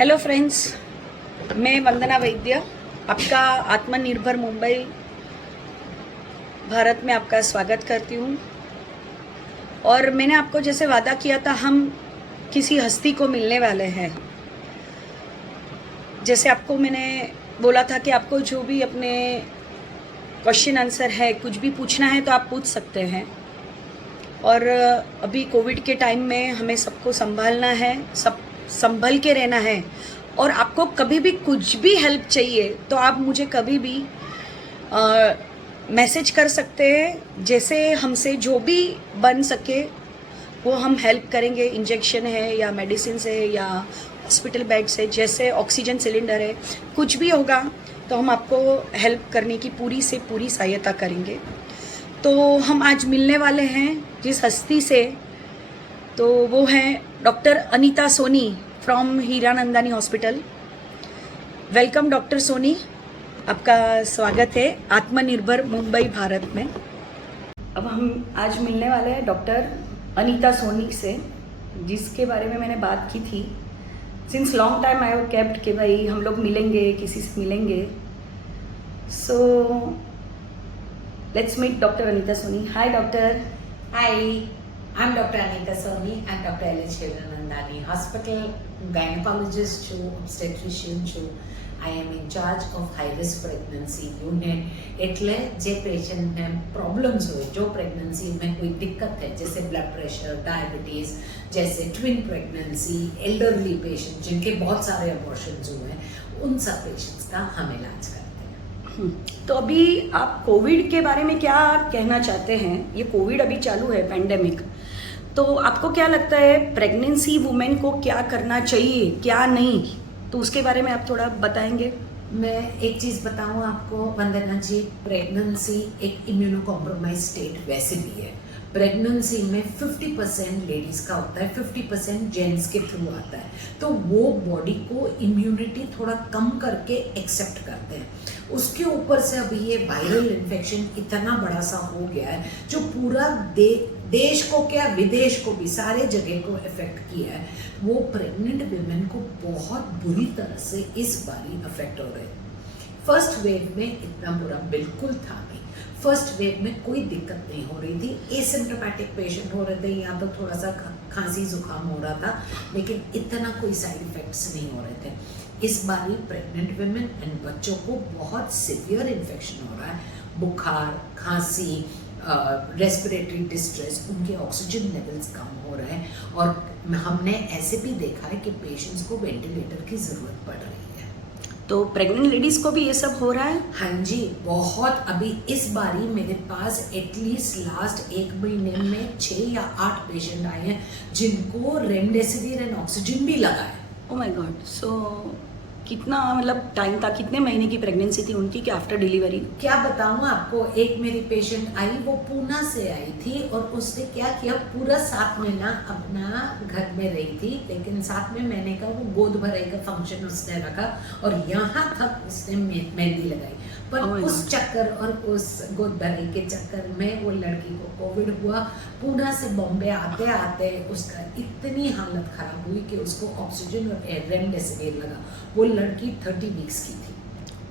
Hello friends, मैं वंदना वैद्य आपका आत्मनिर्भर मुंबई भारत में आपका स्वागत करती हूँ। और मैंने आपको जैसे वादा किया था, हम किसी हस्ती को मिलने वाले हैं। जैसे आपको मैंने बोला था कि आपको जो भी अपने क्वेश्चन आंसर है, कुछ भी पूछना है तो आप पूछ सकते हैं। और अभी कोविड के टाइम में हमें सबको संभालना है, सब संभल के रहना है। और आपको कभी भी कुछ भी हेल्प चाहिए तो आप मुझे कभी भी मैसेज कर सकते हैं। जैसे हमसे जो भी बन सके वो हम हेल्प करेंगे। इंजेक्शन है या मेडिसिन है या हॉस्पिटल बेड्स है, जैसे ऑक्सीजन सिलेंडर है, कुछ भी होगा तो हम आपको हेल्प करने की पूरी से पूरी सहायता करेंगे। तो हम आज मिलने वाले हैं जिस हस्ती से, तो वो है doctor Anita Soni from Hiranandani hospital. Welcome doctor Soni, आपका स्वागत है आत्मनिर्भर मुंबई भारत में। अब हम आज मिलने वाले हैं डॉक्टर अनीता सोनी से, जिसके बारे में मैंने बात की थी। Since long time I have kept कि भाई हम लोग मिलेंगे, किसी से मिलेंगे। So let's meet doctor Anita Soni. Hi doctor. Hi, I'm Dr. Anita Soni and Dr. L.H. Hiranandani Hospital, gynecologist to obstetrician to I am in charge of high risk pregnancy unit. એટલે જે પેશન્ટને પ્રોબ્લેમ્સ હોય, જો પ્રેગ્નન્સી में कोई दिक्कत है, जैसे ब्लड प्रेशर, डायबिटीज, जैसे ट्विन प्रेगनेंसी, एल्डरली पेशेंट जिनके बहुत सारे अबॉर्शंस हुए हैं, उन सब पेशेंट्स का हम इलाज करते हैं। तो अभी आप कोविड के बारे में क्या कहना चाहते हैं? ये कोविड अभी चालू है, पैंडेमिक। तो आपको क्या लगता है प्रेगनेंसी वुमेन को क्या करना चाहिए, क्या नहीं? तो उसके बारे में आप थोड़ा बताएंगे। मैं एक चीज बताऊं आपको वंदना जी, प्रेगनेंसी एक इम्यूनो कॉम्प्रोमाइज स्टेट वैसे भी है। प्रेगनेंसी में 50% लेडीज का होता है, 50% जेंट्स के थ्रू आता है। तो वो बॉडी को इम्यूनिटी थोड़ा कम करके एक्सेप्ट करते हैं। उसके ऊपर से अभी ये वायरल इन्फेक्शन इतना बड़ा सा हो गया है जो पूरा देश को क्या विदेश को भी सारे जगह को इफेक्ट किया है। वो प्रेग्नेंट विमेन को बहुत बुरी तरह से इस बारी अफेक्ट हो रहे हैं। फर्स्ट वेव में इतना बुरा बिल्कुल था नहीं। फर्स्ट वेव में कोई दिक्कत नहीं हो रही थी। एसिम्प्टोमेटिक पेशेंट हो रहे थे या तो थोड़ा सा खांसी जुकाम हो रहा था, लेकिन इतना कोई साइड इफेक्ट्स नहीं हो रहे थे। इस बार प्रेग्नेंट विमेन एंड बच्चों को बहुत सिवियर इन्फेक्शन हो रहा है। बुखार, खांसी, रेस्पिरेटरी डिस्ट्रेस, उनके ऑक्सीजन लेवल्स कम हो रहे हैं। और हमने ऐसे भी देखा है कि पेशेंट्स को वेंटिलेटर की जरूरत पड़ रही है। तो प्रेग्नेंट लेडीज को भी ये सब हो रहा है? हाँ जी, बहुत। अभी इस बारी मेरे पास एटलीस्ट लास्ट एक महीने में 6 या 8 पेशेंट आए हैं जिनको रेमडेसिविर एंड ऑक्सीजन भी लगा है। Oh my God. सो कितना मतलब टाइम था, कितने महीने की प्रेगनेंसी थी उनकी कि आफ्टर डिलीवरी? क्या बताऊं आपको, एक मेरी पेशेंट आई, वो पूना से आई थी और उसने क्या किया, पूरा 7 महीना अपना घर में रही थी, लेकिन 7 महीने का वो गोद भराई का फंक्शन उसने रखा और यहाँ तक उसने मेहंदी लगाई। पर उस चक्कर और उस गोद भराई के चक्कर में वो लड़की को कोविड हुआ। पूना से बॉम्बे आते आते उसका इतनी हालत खराब हुई कि उसको ऑक्सीजन और रेमडेसिविर लगा। वो लड़की 30 वीक्स की थी।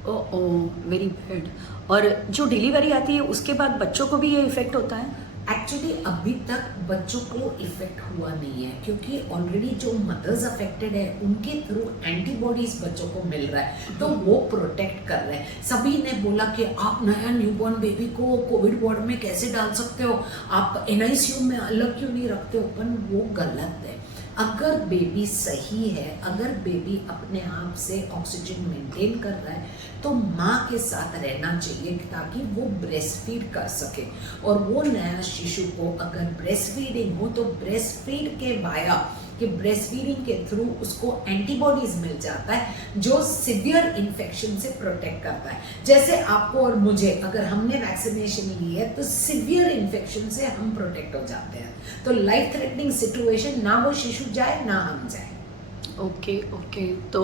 ओ वेरी बैड। और जो डिलीवरी आती है उसके बाद बच्चों को भी ये इफेक्ट होता है? एक्चुअली अभी तक बच्चों को इफेक्ट हुआ नहीं है, क्योंकि ऑलरेडी जो मदर्स अफेक्टेड है उनके थ्रू एंटीबॉडीज बच्चों को मिल रहा है, तो वो प्रोटेक्ट कर रहे हैं। सभी ने बोला कि आप नया न्यूबॉर्न बेबी को कोविड वार्ड में कैसे डाल सकते हो, आप NICU में अलग क्यों नहीं रखते हो? पर वो गलत है। अगर बेबी सही है, अगर बेबी अपने आप से ऑक्सीजन मेंटेन कर रहा है, तो माँ के साथ रहना चाहिए ताकि वो ब्रेस्ट फीड कर सके। और वो नया शिशु को अगर ब्रेस्ट फीडिंग हो तो ब्रेस्ट फीड के वाया कि ब्रेस्ट फीडिंग के थ्रू उसको एंटीबॉडीज मिल जाता है जो सिवियर इन्फेक्शन से प्रोटेक्ट करता है। जैसे आपको और मुझे, अगर हमने वैक्सीनेशन ली है तो सिवियर इन्फेक्शन से हम प्रोटेक्ट हो जाते हैं। तो लाइफ थ्रेटनिंग सिचुएशन ना वो शिशु जाए ना हम जाए। Okay okay. तो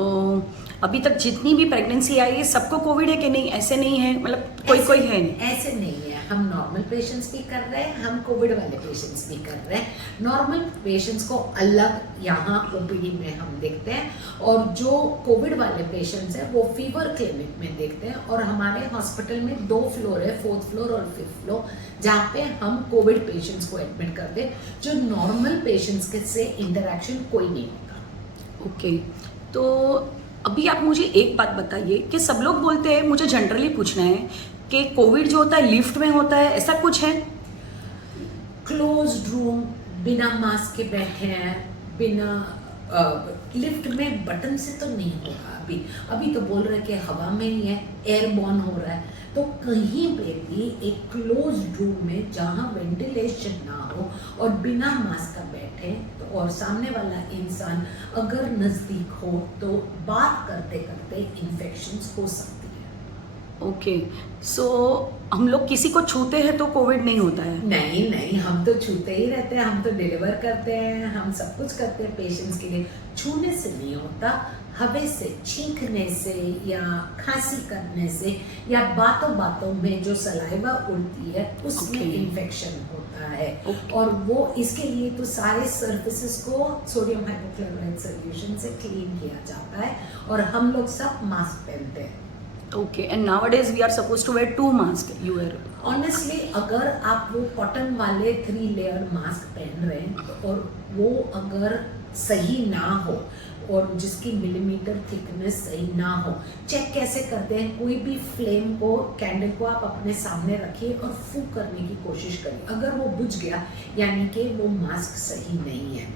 अभी तक जितनी भी प्रेगनेंसी आई है सबको कोविड है कि नहीं, ऐसे नहीं है, मतलब कोई कोई है नहीं? ऐसे नहीं है, हम नॉर्मल पेशेंट्स भी कर रहे हैं, हम कोविड वाले पेशेंट्स भी कर रहे हैं। नॉर्मल पेशेंट्स को अलग यहाँ ओपीडी में हम देखते हैं, और जो कोविड वाले पेशेंट्स हैं वो फीवर क्लिनिक में देखते हैं। और हमारे हॉस्पिटल में 2 फ्लोर है, 4th फ्लोर और 5th फ्लोर, जहाँ पे हम कोविड पेशेंट्स को एडमिट करते हैं। जो नॉर्मल पेशेंट्स के से इंटरेक्शन कोई नहीं होता। ओके। तो अभी आप मुझे एक बात बताइए कि सब लोग बोलते हैं, मुझे जनरली पूछना है कि कोविड जो होता है लिफ्ट में होता है, ऐसा कुछ है? क्लोज्ड रूम, बिना मास्क के बैठे हैं, बिना लिफ्ट में बटन से तो नहीं होगा। अभी तो बोल रहे कि हवा में ही है, एयरबॉर्न हो रहा है। तो कहीं पे भी एक क्लोज्ड रूम में जहाँ वेंटिलेशन ना हो और बिना मास्क का बैठे तो, और सामने वाला इंसान अगर नज़दीक हो तो बात करते करते इन्फेक्शंस हो सकती है। ओके। सो हम लोग किसी को छूते हैं तो कोविड नहीं होता है? नहीं नहीं, हम तो छूते ही रहते हैं, हम तो डिलीवर करते हैं, हम सब कुछ करते हैं पेशेंट्स के लिए। छूने से नहीं होता, हवा से, छींकने से या खांसी करने से या बातों बातों में जो सलाइवा उड़ती है उसमें Okay. इन्फेक्शन होता है। Okay. और वो इसके लिए तो सारे सर्फेसेस को सोडियम हाइपोक्लोराइड सॉल्यूशन से क्लीन किया जाता है, और हम लोग सब मास्क पहनते हैं। Okay. And nowadays we are supposed to wear 2 mask, you wear? Honestly अगर आप वो कॉटन वाले 3 लेयर मास्क पहन रहे हैं और वो अगर सही ना हो और जिसकी मिलीमीटर थिकनेस सही ना हो, चेक कैसे करते हैं? कोई भी फ्लेम को, कैंडल को आप अपने सामने रखिए और फूक करने की कोशिश करिए। अगर वो बुझ गया यानी कि वो मास्क सही नहीं है।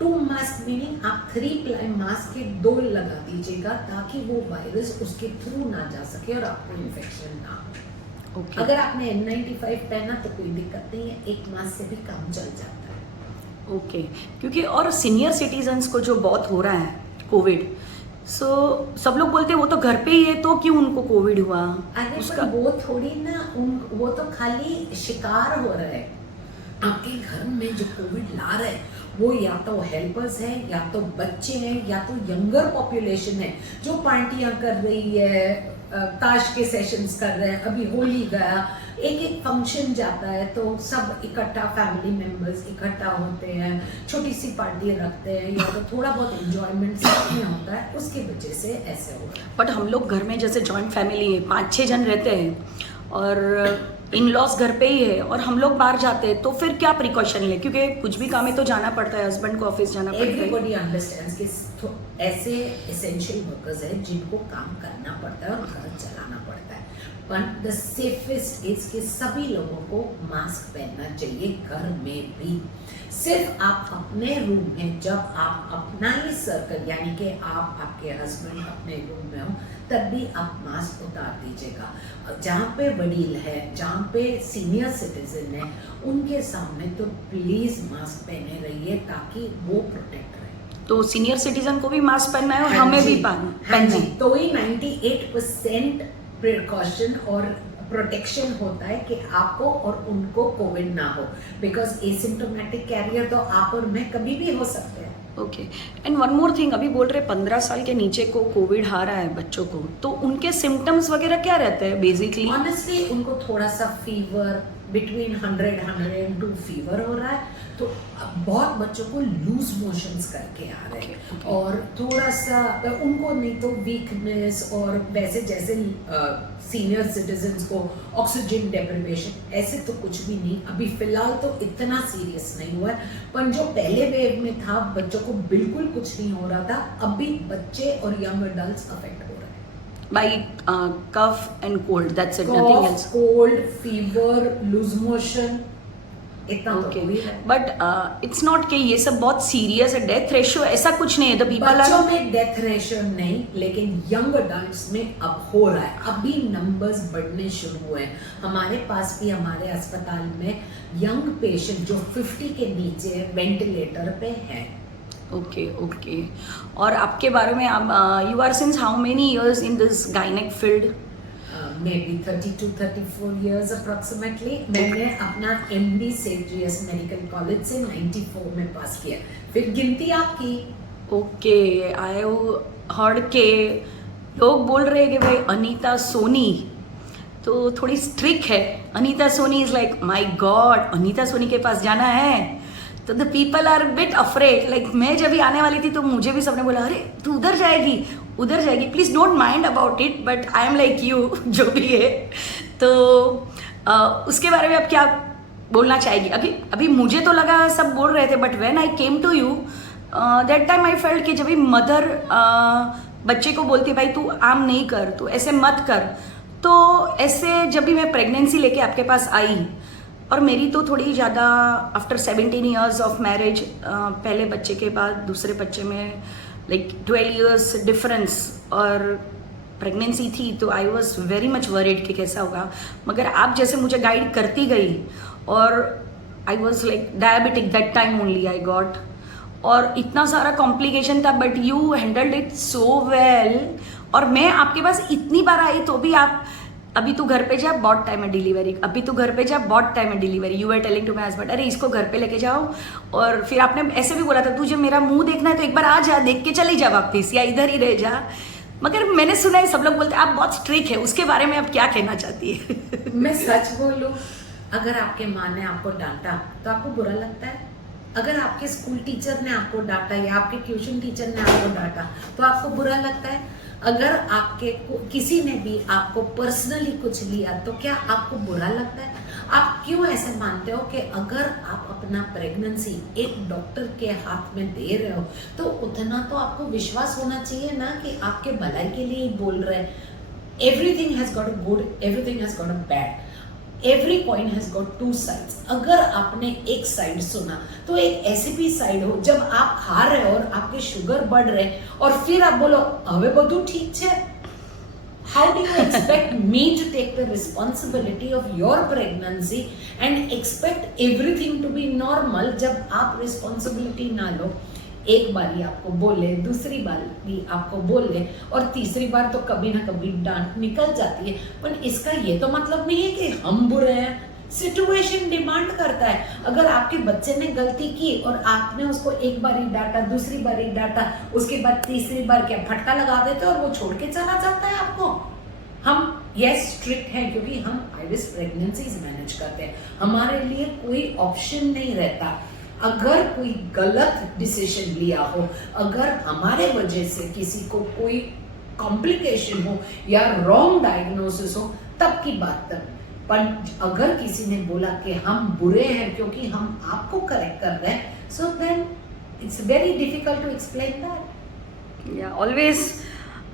2 मास्क मीनिंग आप 3 प्लाई मास्क के 2 लगा दीजिएगा ताकि वो वायरस उसके थ्रू ना जा सके और आपको इन्फेक्शन ना हो। ओके। अगर आपने N95 पहना तो कोई दिक्कत नहीं है, 1 मास्क से भी काम चल जाता है। ओके। क्योंकि और सीनियर सिटीजन्स को जो बहुत हो रहा है कोविड, सो सब लोग बोलते हैं वो तो घर पे ही है तो क्यों उनको कोविड हुआ? अरे उसका पर वो थोड़ी ना, वो तो खाली शिकार हो रहा है। आपके घर में जो कोविड ला रहे हैं वो या तो हेल्पर्स हैं, या तो बच्चे हैं, या तो यंगर पॉपुलेशन है जो पार्टियां कर रही है, ताश के सेशंस कर रहे हैं। अभी होली गया, एक फंक्शन जाता है तो सब इकट्ठा, फैमिली मेंबर्स इकट्ठा होते हैं, छोटी सी पार्टी रखते हैं, या तो थोड़ा बहुत एंजॉयमेंट साथ में होता है, उसकी वजह से ऐसे हो रहा है। बट हम लोग घर में जैसे जॉइंट फैमिली है, 5-6 जन रहते हैं और इन लॉस घर पे ही है और हम लोग बाहर जाते हैं, तो फिर क्या प्रिकॉशन ले? क्योंकि कुछ भी काम है तो जाना पड़ता है, हस्बैंड को ऑफिस जाना पड़ता है। एवरीबॉडी अंडरस्टैंड्स कि ऐसे एसेंशियल वर्कर्स हैं जिनको काम करना पड़ता है और घर चलाना पड़ता है। पर द सेफेस्ट इज कि सभी लोगों को मास्क पहनना चाहिए घर में भी। सिर्फ आप अपने रूम में, जब आप अपना ही सर्कल यानी कि आप, आपके हस्बैंड अपने रूम में हो, तब भी आप मास्क उतार दीजिएगा। जहाँ पे वडील है, जहाँ पे सीनियर सिटीजन है, उनके सामने तो प्लीज मास्क पहने रहिए ताकि वो प्रोटेक्ट रहे। तो सीनियर सिटीजन को भी मास्क पहनना है और हमें भी पहनना है। तो ही 98% प्रिकॉशन और प्रोटेक्शन होता है कि आपको और उनको कोविड ना हो, बिकॉज एसिम्टोमेटिक कैरियर तो आप और मैं कभी भी हो सकते हैं। Okay. And one more thing, अभी बोल रहे 15 साल के नीचे को कोविड आ रहा है बच्चों को, तो उनके सिम्टम्स वगैरह क्या रहते हैं बेसिकली? ऑनेस्टली उनको थोड़ा सा फीवर, बिटवीन 100-102 फीवर हो रहा है, तो बहुत बच्चों को लूज मोशंस करके आ रहे हैं। Okay. और थोड़ा सा उनको नहीं तो वीकनेस, और वैसे जैसे सीनियर सिटीजन्स को ऑक्सीजन डेप्रिवेशन, ऐसे तो कुछ भी नहीं। अभी फिलहाल तो इतना सीरियस नहीं हुआ है, पर जो पहले वेव में था बच्चों को बिल्कुल कुछ नहीं हो रहा था। अभी बच्चे और यंग अडल्ट्स अफेक्ट हो रहे हैं by cough and cold, that's it, nothing else. Cold, fever, loose motion, इतना तो ओके। हो ही रहा है। बट इट्स नॉट कि ये सब बहुत सीरियस है, डेथ रेशियो ऐसा कुछ नहीं है। द पीपल बच्चों आर, में डेथ रेशियो नहीं, लेकिन यंग अडल्ट्स में अब हो रहा है। अभी नंबर्स बढ़ने शुरू हुए हैं। हमारे पास भी, हमारे अस्पताल में यंग पेशेंट जो 50 के नीचे वेंटिलेटर पे है। Okay okay. और आपके बारे में आप, you are since how many years in this gynaec field? Maybe 32-34 years approximately। मैंने अपना MD saint GS medical college से 94 में पास किया। फिर गिनती आपकी। ओके, आई हर्ड के लोग बोल रहे हैं कि भाई अनीता सोनी तो थोड़ी स्ट्रिक्ट है. Anita Soni is like my god, Anita Soni के पास जाना है तो the people are bit afraid. Like मैं जब भी आने वाली थी तो मुझे भी सबने बोला अरे तू उधर जाएगी, please don't mind about it, but I am like you जो भी है. तो उसके बारे में आप क्या बोलना चाहेगी? अभी मुझे तो लगा सब बोल रहे थे, but when I came to you that time I felt कि जब भी मदर बच्चे को बोलती भाई तू आम नहीं कर, तू ऐसे मत कर, तो ऐसे जब भी मैं प्रेगनेंसी लेके आपके पास आई और मेरी तो थोड़ी ज़्यादा आफ्टर 17 ईयर्स ऑफ मैरिज, पहले बच्चे के बाद दूसरे बच्चे में लाइक 12 ईयर्स डिफरेंस और प्रेगनेंसी थी, तो I was very much worried कि कैसा होगा. मगर आप जैसे मुझे गाइड करती गई और I was like diabetic that time only I got, और इतना सारा कॉम्प्लिकेशन था, but you handled it so well. और मैं आपके पास इतनी बार आई तो भी आप अभी तू घर पे जा, बहुत टाइम है डिलीवरी, अभी तू घर पे जा, बहुत टाइम है delivery. You are telling to my husband अरे इसको घर पे लेके जाओ. और फिर आपने ऐसे भी बोला था तुझे मेरा मुंह देखना है तो एक बार आ जा, देख के चली जा वापस, या इधर ही रह जा. मगर मैंने सुना है सब लोग बोलते हैं आप बहुत स्ट्रिक्ट है, उसके बारे में आप क्या कहना चाहती है? मैं सच बोलूं, अगर आपके माँ ने आपको डांटा तो आपको बुरा लगता है? अगर आपके स्कूल टीचर ने आपको डांटा या आपके ट्यूशन टीचर ने आपको डांटा तो आपको बुरा लगता है? अगर आपके किसी ने भी आपको पर्सनली कुछ लिया तो क्या आपको बुरा लगता है? आप क्यों ऐसे मानते हो कि अगर आप अपना प्रेगनेंसी एक डॉक्टर के हाथ में दे रहे हो तो उतना तो आपको विश्वास होना चाहिए ना कि आपके भलाई के लिए ही बोल रहे हैं. Everything has got a good, everything has got a bad, every coin has got two sides. अगर आपने एक साइड सुना तो एक ऐसी भी साइड हो जब आप खा रहे हो और आपके शुगर बढ़ रहे और फिर आप बोलो हवे બધું ठीक है. How do you expect me to take the responsibility of your pregnancy and expect everything to be normal जब आप responsibility ना लो? एक बारी आपको बोले, दूसरी बार भी आपको बोले और तीसरी बार तो कभी ना कभी डांट निकल जाती है. पर इसका ये तो मतलब नहीं है कि हम बुरे हैं. सिचुएशन डिमांड करता है. अगर आपके बच्चे ने गलती की और आपने उसको एक बारी डांटा, दूसरी बारी डांटा, उसके बाद तीसरी बार क्या फटका लगा देते और वो छोड़ के चला जाता है आपको. हम यस स्ट्रिक्ट हैं क्योंकि हम हाई रिस्क प्रेगनेंसीज मैनेज करते हैं, हमारे लिए कोई ऑप्शन नहीं रहता. अगर कोई गलत डिसीजन लिया हो, अगर हमारे वजह से किसी को कोई कॉम्प्लिकेशन हो या रॉन्ग डायग्नोसिस हो तब की बात तक. पर अगर किसी ने बोला कि हम बुरे हैं क्योंकि हम आपको करेक्ट कर रहे हैं, so then it's very difficult to explain that. या ऑलवेज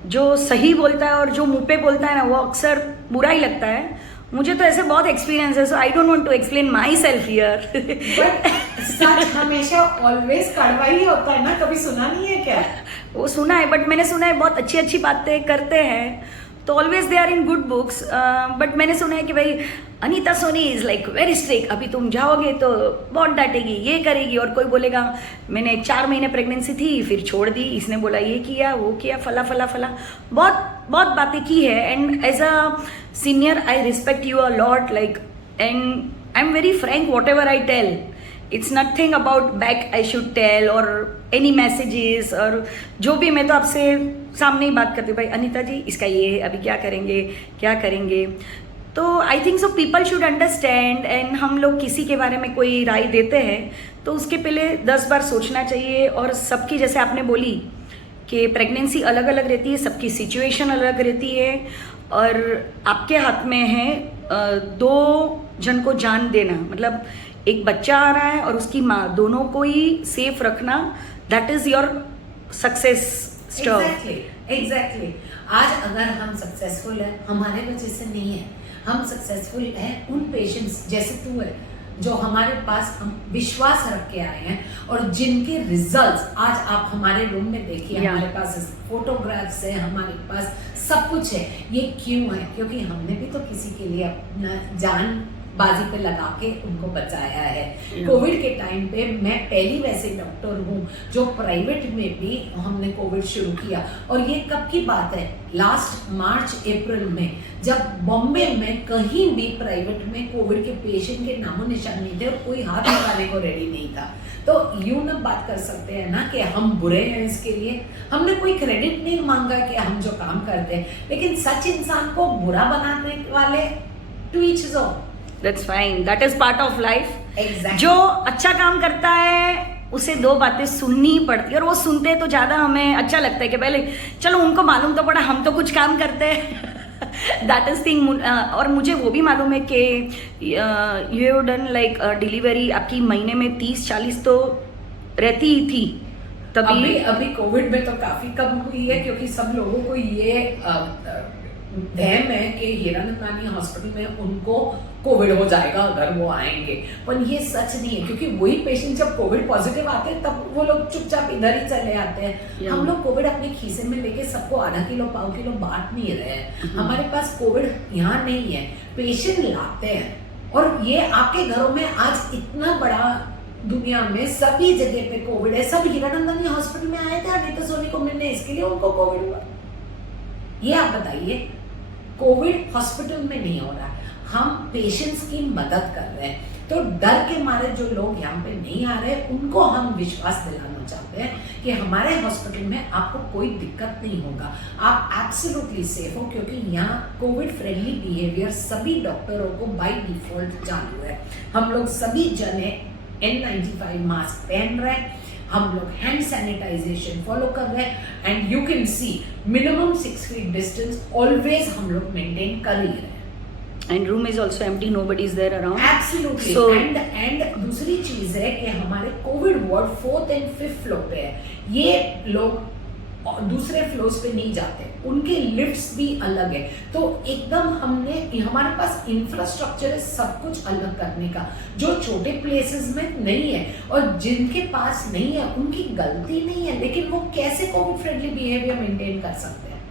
जो सही बोलता है और जो मुंह पे बोलता है ना वो अक्सर बुरा ही लगता है. मुझे तो ऐसे बहुत एक्सपीरियंस है, so I don't want to explain myself here. But सच हमेशा ऑलवेज कड़वा ही होता है ना, कभी सुना नहीं है क्या? वो सुना है, बट मैंने सुना है बहुत अच्छी अच्छी बातें करते हैं तो always they are in good books. But मैंने सुना है कि भाई Anita Soni is like very strict, अभी तुम जाओगे तो बहुत डांटेगी, ये करेगी. और कोई बोलेगा मैंने 4 महीने प्रेगनेंसी थी फिर छोड़ दी, इसने बोला ये किया वो किया, फला फला फला, बहुत बहुत बातें की है. And as a senior I respect you a lot, like, and I am very frank whatever I tell. It's nothing about back I should tell और एनी मैसेजेस, और जो भी मैं तो आपसे सामने ही बात करती हूँ भाई अनीता जी इसका ये है, अभी क्या करेंगे क्या करेंगे. तो I think so people should understand. And हम लोग किसी के बारे में कोई राय देते हैं तो उसके पहले 10 बार सोचना चाहिए. और सबकी जैसे आपने बोली कि प्रेगनेंसी अलग अलग रहती है, सबकी सिचुएशन अलग रहती है, और आपके हाथ में है 2 जन को जान देना. मतलब एक बच्चा आ रहा है और उसकी माँ, दोनों को ही सेफ रखना, that is your success story. Exactly. आज अगर हम सक्सेसफुल है हमारे वजह से नहीं है, हम सक्सेसफुल हैं उन पेशेंट्स जैसे तू है जो हमारे पास हम विश्वास रख के आए हैं और जिनके रिजल्ट्स आज आप हमारे रूम में देखिए. हमारे पास फोटोग्राफ्स है, हमारे पास सब कुछ है. ये क्यों है? क्योंकि हमने भी तो किसी के लिए अपना जान बाजी पे लगा के उनको बचाया है। कोविड के टाइम पे मैं पहली वैसे डॉक्टर हूँ जो प्राइवेट में भी हमने कोविड शुरू किया। और ये कब की बात है, लास्ट मार्च अप्रैल में, जब बॉम्बे में कहीं भी प्राइवेट में कोविड के पेशेंट के नामो निशान नहीं थे और कोई हाथ लगाने को रेडी नहीं था। तो यूं ना बात कर सकते हैं ना कि हम बुरे हैं इसके लिए। हमने कोई क्रेडिट नहीं मांगा कि हम जो काम करते हैं, लेकिन सच इंसान को बुरा बनाने वाले to each his own. That's fine, that is part of life. Exactly. जो अच्छा काम करता है उसे दो बातें सुननी ही पड़ती है, और वो सुनते हैं तो ज़्यादा हमें अच्छा लगता है कि पहले चलो उनको मालूम तो पड़ा, हम तो कुछ काम करते हैं। That is thing. और मुझे वो भी मालूम है कि you have done like delivery आपकी महीने में 30-40 तो रहती ही थी तभी। अभी कोविड में तो काफी कम हुई है, क्योंकि सब लोगों को ये वहम है कि हीरानंदानी हॉस्पिटल में उनको कोविड हो जाएगा अगर वो आएंगे, पर ये सच नहीं है। क्योंकि वही पेशेंट जब कोविड पॉजिटिव आते हैं तब वो लोग चुपचाप इधर ही चले आते हैं। हम लोग कोविड अपने खीसे में लेके सबको आधा किलो पाव किलो बांट नहीं रहे हैं। हमारे पास कोविड यहाँ नहीं है, पेशेंट लाते हैं। और ये आपके घरों में आज इतना बड़ा दुनिया में सभी जगह पे कोविड है। सब हीरानंदानी हॉस्पिटल में आए थे अनीता सोनी को मिलने, इसके लिए उनको कोविड हुआ। ये आप बताइए, कोविड हॉस्पिटल में नहीं हो रहा है, हम पेशेंट्स की मदद कर रहे हैं। तो डर के मारे जो लोग यहाँ पे नहीं आ रहे, उनको हम विश्वास दिलाना चाहते हैं कि हमारे हॉस्पिटल में आपको कोई दिक्कत नहीं होगा, आप एब्सोल्युटली सेफ हो। क्योंकि यहाँ कोविड फ्रेंडली बिहेवियर सभी डॉक्टरों को बाय डिफॉल्ट चालू है। हम लोग सभी जने N95 मास्क पहन रहे हैं, हम लोग हैंड सैनिटाइजेशन फॉलो कर रहे हैं, and you can see minimum 6 feet distance always हम लोग मेंटेन कर ही रहे हैं। And room is also empty, nobody is there around. Absolutely. So- and दूसरी चीज है कि हमारे Covid ward 4th and 5th floor पे है। ये लोग दूसरे फ्लोर्स पे नहीं जाते, उनके लिफ्ट्स भी अलग है। तो एकदम हमारे पास इंफ्रास्ट्रक्चर है सब कुछ अलग करने का, जो छोटे प्लेसेस में नहीं है। और जिनके पास नहीं है उनकी गलती नहीं है, लेकिन वो कैसे कोविड फ्रेंडली बिहेवियर मेंटेन कर सकते हैं।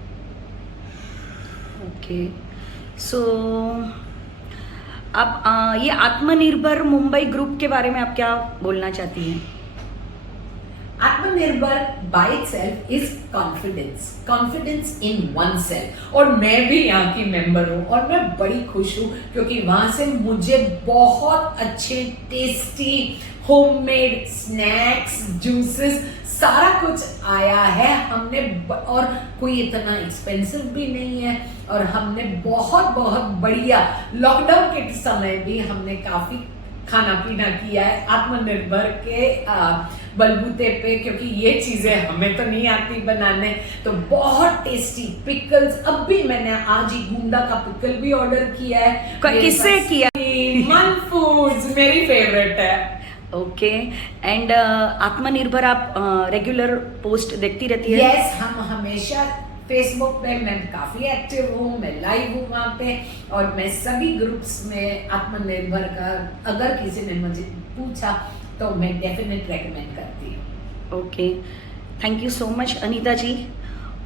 ओके, सो आप ये आत्मनिर्भर मुंबई ग्रुप के बारे में आप क्या बोलना चाहती हैं? आत्मनिर्भर by itself is confidence in one self. और मैं भी यहाँ की मेंबर हूँ और मैं बड़ी खुश हूँ, क्योंकि वहां से मुझे बहुत अच्छे टेस्टी होममेड स्नैक्स, जूसेस, सारा कुछ आया है। हमने और कोई इतना एक्सपेंसिव भी नहीं है, और हमने बहुत बहुत बढ़िया लॉकडाउन के समय भी हमने काफी खाना पीना किया है आत्मनिर्भर के बलबूते पे, क्योंकि ये चीजें हमें तो नहीं आती बनाने। तो बहुत टेस्टी पिकल्स, अब भी मैंने आज ही गुंडा का पिकल भी ऑर्डर किया है। किससे किया? मन फूड्स मेरी फेवरेट है। ओके, एंड आत्मनिर्भर आप रेगुलर पोस्ट देखती रहती है? यस, हम हमेशा फेसबुक पे मैं काफी एक्टिव हूँ, मैं लाइव हूँ वहाँ पे, और मैं सभी ग्रुप्स में आत्मनिर्भर का अगर किसी ने मुझे पूछा तो मैं डेफिनेट रेकमेंड करती हूँ। Okay, thank you so much Anita ji.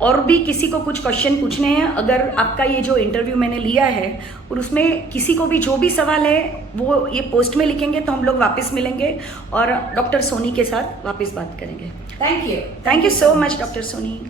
और भी किसी को कुछ क्वेश्चन पूछने हैं, अगर आपका ये जो इंटरव्यू मैंने लिया है और उसमें किसी को भी जो भी सवाल है वो ये पोस्ट में लिखेंगे तो हम लोग वापस मिलेंगे और डॉक्टर सोनी के साथ वापस बात करेंगे। Thank you thank you so much doctor Soni.